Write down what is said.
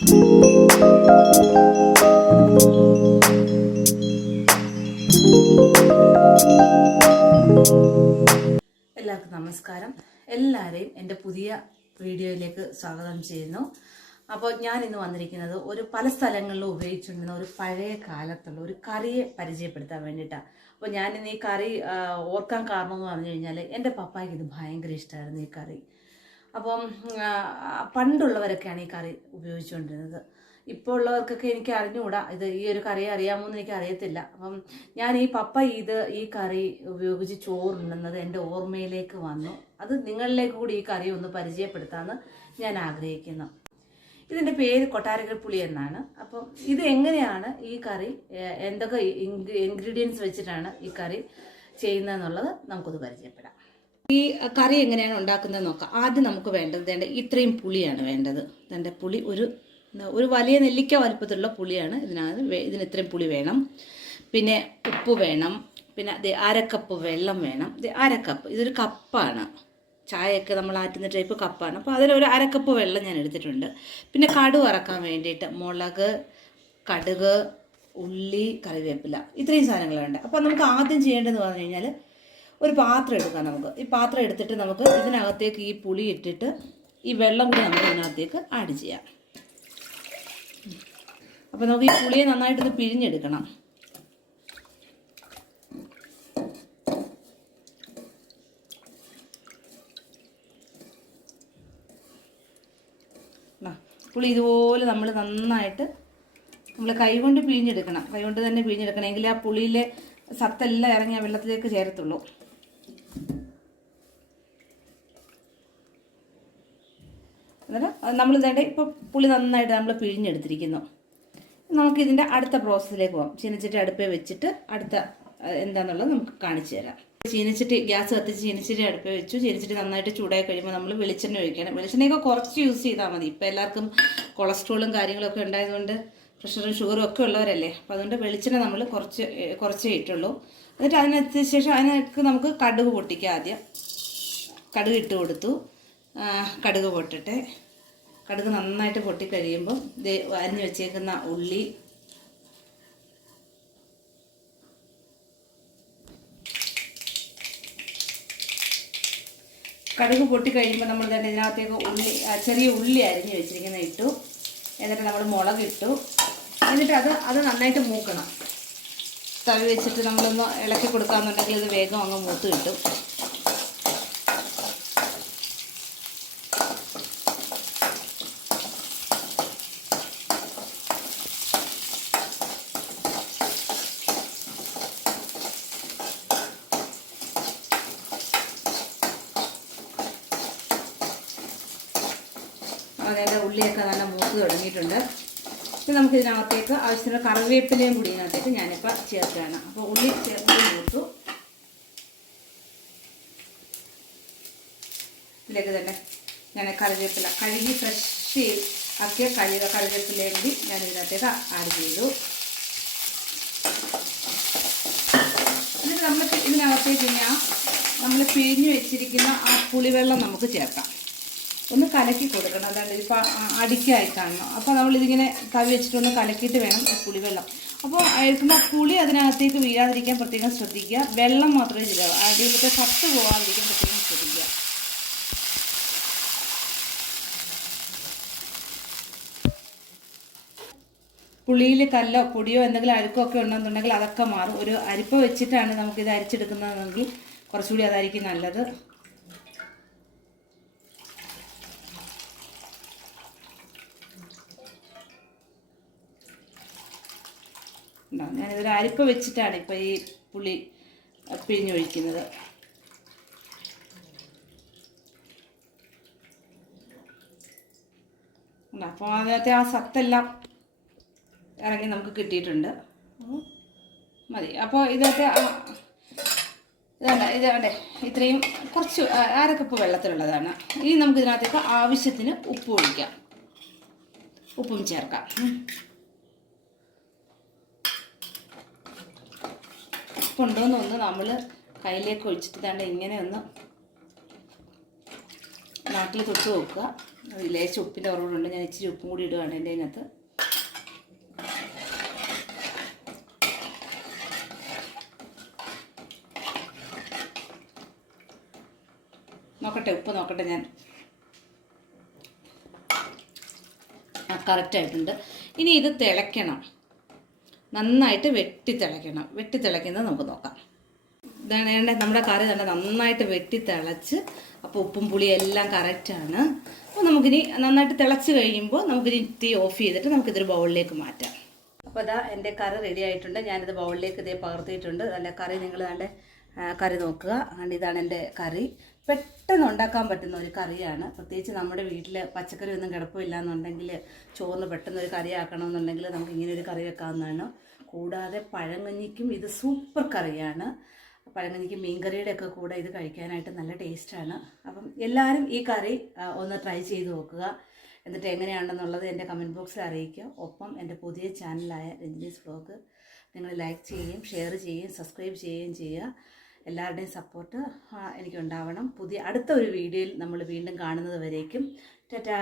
എല്ലാവർക്കും നമസ്കാരം. എല്ലാവരെയും എൻ്റെ പുതിയ വീഡിയോയിലേക്ക് സ്വാഗതം ചെയ്യുന്നു. അപ്പോൾ ഞാൻ ഇന്ന് വന്നിരിക്കുന്നത് പല സ്ഥലങ്ങളിലും ഉപയോഗിച്ചുകൊണ്ടിരുന്ന ഒരു പഴയ കാലത്തുള്ള ഒരു കറിയെ പരിചയപ്പെടുത്താൻ വേണ്ടിയിട്ടാണ്. അപ്പോൾ ഞാനിന്ന് ഈ കറി ഓർക്കാൻ കാരണം എന്ന് പറഞ്ഞു കഴിഞ്ഞാൽ എൻ്റെ പപ്പായ്ക്ക് ഇത് ഭയങ്കര ഇഷ്ടമായിരുന്നു ഈ കറി. അപ്പം പണ്ടുള്ളവരൊക്കെയാണ് ഈ കറി ഉപയോഗിച്ചുകൊണ്ടിരുന്നത്. ഇപ്പോൾ ഉള്ളവർക്കൊക്കെ എനിക്ക് അറിഞ്ഞുകൂടാ, ഇത് ഈ ഒരു കറി അറിയാമോ എന്ന് എനിക്ക് അറിയത്തില്ല. അപ്പം ഞാൻ ഈ കറി ഉപയോഗിച്ച് ചോറുണ്ണുന്നത് എൻ്റെ ഓർമ്മയിലേക്ക് വന്നു. അത് നിങ്ങളിലേക്ക് കൂടി ഈ കറി ഒന്ന് പരിചയപ്പെടുത്താമെന്ന് ഞാൻ ആഗ്രഹിക്കുന്നു. ഇതിൻ്റെ പേര് കൊട്ടാരക്കര പുളി എന്നാണ്. അപ്പം ഇത് എങ്ങനെയാണ് ഈ കറി, എന്തൊക്കെ ഇൻഗ്രീഡിയൻസ് വെച്ചിട്ടാണ് ഈ കറി ചെയ്യുന്നതെന്നുള്ളത് നമുക്കൊന്ന് പരിചയപ്പെടാം. ഈ കറി എങ്ങനെയാണ് ഉണ്ടാക്കുന്നത് നോക്കാം. ആദ്യം നമുക്ക് വേണ്ടത് ഇത്രയും പുളിയാണ് വേണ്ടത്. ഇതിൻ്റെ പുളി ഒരു വലിയ നെല്ലിക്ക വലുപ്പത്തിലുള്ള പുളിയാണ് ഇതിന് ഇത്രയും പുളി വേണം. പിന്നെ ഉപ്പ് വേണം. പിന്നെ അരക്കപ്പ് വെള്ളം വേണം. അരക്കപ്പ്, ഇതൊരു കപ്പാണ്. ചായയൊക്കെ നമ്മൾ ആറ്റുന്ന ടൈപ്പ് കപ്പാണ്. അപ്പോൾ അതിലൊരു അരക്കപ്പ് വെള്ളം ഞാൻ എടുത്തിട്ടുണ്ട്. പിന്നെ കടുക് വറക്കാൻ വേണ്ടിയിട്ട് മുളക്, കടുക്, ഉള്ളി, കറിവേപ്പില, ഇത്രയും സാധനങ്ങളുണ്ട്. അപ്പോൾ നമുക്ക് ആദ്യം ചെയ്യേണ്ടതെന്ന് പറഞ്ഞു കഴിഞ്ഞാൽ ഒരു പാത്രം എടുക്കാം. ഈ പാത്രം എടുത്തിട്ട് നമുക്ക് ഇതിനകത്തേക്ക് ഈ പുളി ഇട്ടിട്ട് ഈ വെള്ളം കൂടി നമുക്ക് ഇതിനകത്തേക്ക് ആഡ് ചെയ്യാം. അപ്പോൾ നമുക്ക് ഈ പുളിയെ നന്നായിട്ടൊന്ന് പിഴിഞ്ഞെടുക്കണം. പുളി ഇതുപോലെ നമ്മൾ നന്നായിട്ട് കൈകൊണ്ട് പിഴിഞ്ഞെടുക്കണം. കൈകൊണ്ട് തന്നെ പിഴിഞ്ഞെടുക്കണം, എങ്കിൽ ആ പുളിയിലെ സത്തെല്ലാം ഇറങ്ങി ആ വെള്ളത്തിലേക്ക് ചേരത്തുള്ളൂ. അന്നേരം നമ്മൾ ഇപ്പോൾ പുളി നന്നായിട്ട് നമ്മൾ പിഴിഞ്ഞെടുത്തിരിക്കുന്നു. നമുക്കിതിൻ്റെ അടുത്ത പ്രോസസ്സിലേക്ക് പോകാം. ചീനച്ചട്ടി അടുപ്പേ വെച്ചിട്ട് അടുത്ത എന്താണെന്നുള്ളത് നമുക്ക് കാണിച്ചു തരാം. ചീനച്ചട്ടി ഗ്യാസ് കത്തിച്ച് ചീനച്ചട്ടി അടുപ്പേ വെച്ചു. ചീനച്ചട്ടി നന്നായിട്ട് ചൂടായി കഴിയുമ്പോൾ നമ്മൾ വെളിച്ചെണ്ണ ഒഴിക്കണം. വെളിച്ചെണ്ണയൊക്കെ കുറച്ച് യൂസ് ചെയ്താൽ മതി. ഇപ്പോൾ എല്ലാവർക്കും കൊളസ്ട്രോളും കാര്യങ്ങളൊക്കെ ഉണ്ടായതുകൊണ്ട് പ്രഷറും ഷുഗറും ഒക്കെ ഉള്ളവരല്ലേ. അപ്പോൾ അതുകൊണ്ട് വെളിച്ചെണ്ണ നമ്മൾ കുറച്ചേ ഇട്ടുള്ളൂ. എന്നിട്ട് അതിനകത്ത് ശേഷം അതിനൊക്കെ നമുക്ക് കടുക് പൊട്ടിക്കാം. ആദ്യം കടുക് ഇട്ട് കൊടുത്തു. കടുക് പൊട്ടട്ടെ. കടുക് നന്നായിട്ട് പൊട്ടിക്കഴിയുമ്പോൾ അരിഞ്ഞു വെച്ചേക്കുന്ന ഉള്ളി, കടുക് പൊട്ടിക്കഴിയുമ്പോൾ നമ്മൾ ഇതിനകത്തേക്ക് ചെറിയ ഉള്ളി അരിഞ്ഞു വെച്ചിരിക്കുന്ന ഇട്ടു. എന്നിട്ട് നമ്മൾ മുളക് ഇട്ടു. എന്നിട്ട് അത് നന്നായിട്ട് മൂക്കണം. തവി വെച്ചിട്ട് നമ്മളൊന്ന് ഇളക്കി കൊടുക്കാമെന്നുണ്ടെങ്കിൽ ഇത് വേഗം അങ്ങ് മൂത്ത് കിട്ടും. അതായത് ഉള്ളിയൊക്കെ നല്ല മൂത്ത് തുടങ്ങിയിട്ടുണ്ട്. ഇനി നമുക്കിതിനകത്തേക്ക് ആവശ്യത്തിന് കറിവേപ്പിലയും കൂടി ഇതിനകത്തേക്ക് ഞാനിപ്പോൾ ചേർക്കുകയാണ്. അപ്പോൾ ഉള്ളി ചേർത്ത് മൂത്തു. ഇതിലേക്ക് തന്നെ ഞാൻ കറിവേപ്പില കഴുകി ഫ്രഷ് ആക്കിയ കറിവേപ്പിലയും കൂടി ഞാൻ ഇതിനകത്തേക്ക് ആഡ് ചെയ്തു. എന്നിട്ട് നമ്മൾ ഇതിനകത്തേക്ക് നമ്മൾ പിഴിഞ്ഞ് വെച്ചിരിക്കുന്ന ആ പുളിവെള്ളം നമുക്ക് ചേർക്കാം. ഒന്ന് കലക്കി കൊടുക്കണം. അതായത് ഇപ്പോൾ അടിക്കായി കാണണം. അപ്പോൾ നമ്മളിതിങ്ങനെ തവി വെച്ചിട്ടൊന്ന് കലക്കിയിട്ട് വേണം ഈ പുളിവെള്ളം. അപ്പോൾ എടുക്കുമ്പോൾ പുളി അതിനകത്തേക്ക് വീഴാതിരിക്കാൻ പ്രത്യേകം ശ്രദ്ധിക്കുക. വെള്ളം മാത്രമേ ചിലവ്, അടിയിലത്തെ സത്ത് പോകാതിരിക്കാൻ പ്രത്യേകം ശ്രദ്ധിക്കുക. പുളിയിൽ കല്ലോ പൊടിയോ എന്തെങ്കിലും അഴുക്കോ ഒക്കെ ഉണ്ടെന്നുണ്ടെങ്കിൽ അതൊക്കെ മാറും. ഒരു അരിപ്പ വെച്ചിട്ടാണ് നമുക്കിത് അരിച്ചെടുക്കുന്നതെങ്കിൽ കുറച്ചുകൂടി അതായിരിക്കും നല്ലത്. ഞാനിതൊരു അരിപ്പ വെച്ചിട്ടാണ് ഇപ്പോൾ ഈ പുളി പിഴിഞ്ഞൊഴിക്കുന്നത്. അപ്പോൾ അതിനകത്തെ ആ സത്തെല്ലാം ഇറങ്ങി നമുക്ക് കിട്ടിയിട്ടുണ്ട്. മതി. അപ്പോൾ ഇതിനകത്ത് ഇതാണ്ടേ ഇത്രയും കുറച്ച് അരക്കപ്പ് വെള്ളത്തിലുള്ളതാണ്. ഇനി നമുക്ക് ഇതിനകത്തേക്ക് ആവശ്യത്തിന് ഉപ്പ് ഒഴിക്കാം. ഉപ്പും ചേർക്കാം. ഉപ്പുണ്ടോയെന്നൊന്ന് നമ്മൾ കയ്യിലേക്ക് ഒഴിച്ചിട്ട് ഇങ്ങനെ ഒന്ന് നാട്ടിൽ തൊട്ട് നോക്കുക. ലേശ ഉപ്പിൻ്റെ കുറവുണ്ട്, ഞാൻ ഇച്ചിരി ഉപ്പും കൂടി ഇടുകയാണ് എൻ്റെ അതിനകത്ത്. നോക്കട്ടെ, ഉപ്പ് നോക്കട്ടെ ഞാൻ. കറക്റ്റായിട്ടുണ്ട്. ഇനി ഇത് തിളയ്ക്കണം, നന്നായിട്ട് വെട്ടി തിളയ്ക്കുന്നത് നമുക്ക് നോക്കാം. ഇതാണ് നമ്മുടെ കറി തന്നെ നന്നായിട്ട് വെട്ടി തിളച്ച്. അപ്പോൾ ഉപ്പും പുളിയും എല്ലാം കറക്റ്റാണ്. അപ്പോൾ നമുക്കിനി നന്നായിട്ട് തിളച്ച് കഴിയുമ്പോൾ നമുക്കിനി തീ ഓഫ് ചെയ്തിട്ട് നമുക്കിതൊരു ബൗളിലേക്ക് മാറ്റാം. അപ്പോൾ ഇതാ എൻ്റെ കറി റെഡി ആയിട്ടുണ്ട്. ഞാനിത് ബൗളിലേക്ക് ഇതേ പകർത്തിയിട്ടുണ്ട്. നല്ല കറി, നിങ്ങൾ നല്ല കറി നോക്കുക. അതുകൊണ്ട് ഇതാണ് എൻ്റെ കറി. പെട്ടെന്ന് ഉണ്ടാക്കാൻ പറ്റുന്ന ഒരു കറിയാണ്. പ്രത്യേകിച്ച് നമ്മുടെ വീട്ടിൽ പച്ചക്കറി ഒന്നും കിടപ്പില്ല എന്നുണ്ടെങ്കിൽ, ചോറിന് പെട്ടെന്ന് ഒരു കറി ആക്കണമെന്നുണ്ടെങ്കിൽ നമുക്ക് ഇങ്ങനെ ഒരു കറി വെക്കാവുന്നതാണ്. കൂടാതെ പഴങ്കഞ്ഞിക്കും ഇത് സൂപ്പർ കറിയാണ്. പഴങ്കഞ്ഞിക്കും മീൻകറിയുടെ ഒക്കെ കൂടെ ഇത് കഴിക്കാനായിട്ട് നല്ല ടേസ്റ്റാണ്. അപ്പം എല്ലാവരും ഈ കറി ഒന്ന് ട്രൈ ചെയ്ത് നോക്കുക. എന്നിട്ട് എങ്ങനെയാണെന്നുള്ളത് എൻ്റെ കമൻറ്റ് ബോക്സിൽ അറിയിക്കുക. ഒപ്പം എൻ്റെ പുതിയ ചാനലായ രഞ്ജിനീസ് വ്ലോഗ് നിങ്ങൾ ലൈക്ക് ചെയ്യുകയും ഷെയർ ചെയ്യുകയും സബ്സ്ക്രൈബ് ചെയ്യുകയും ചെയ്യുക. എല്ലാവരുടെയും സപ്പോർട്ട് എനിക്കുണ്ടാവണം. അടുത്ത ഒരു വീഡിയോയിൽ നമ്മൾ വീണ്ടും കാണുന്നത് വരേക്കും ടാറ്റാ.